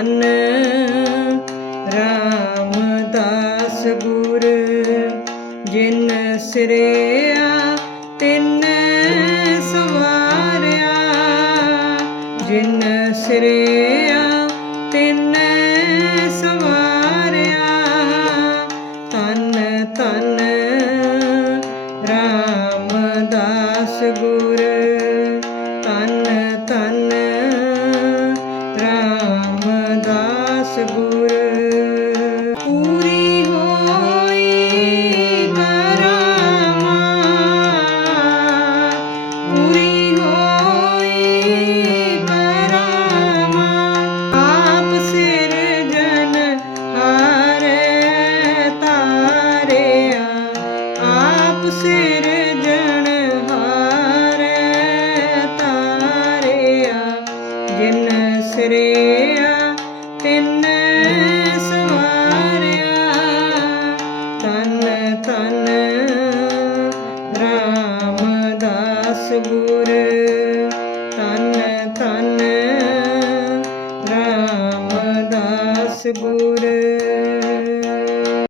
ਤਨ ਰਾਮਦਾਸ ਗੁਰ, ਜਿਨ ਸਿਰਿਆ, ਤਿਨ ਸਵਾਰਿਆ। ਜਿਨ ਸਿਰਿਆ, ਤਿਨ ਸਵਾਰਿਆ। ਤਨ ਤਨ ਰਾਮਦਾਸ ਗੁਰ ਤਨ ਤਨ ਰਾਮਦਾਸ ਗੁਰ ਪੂਰੀ ਹੋਈ ਕਰਾਮਾ ਪੂਰੀ ਹੋਈ ਕਰਾਮਾ ਆਪ ਸਿਰਜਨ ਹਾਰੇ ਤਾਰਿਆ। ਆਪ ਸਿਰਜਣ ਹਾਰੇ ਤਾਰਿਆ। ਜਿਨ ਸਿਰਿਆ ਤਿੰਨ ਸਗੁਰ ਤਨ ਤਨ ਰਾਮਦਾਸ ਗੁਰ।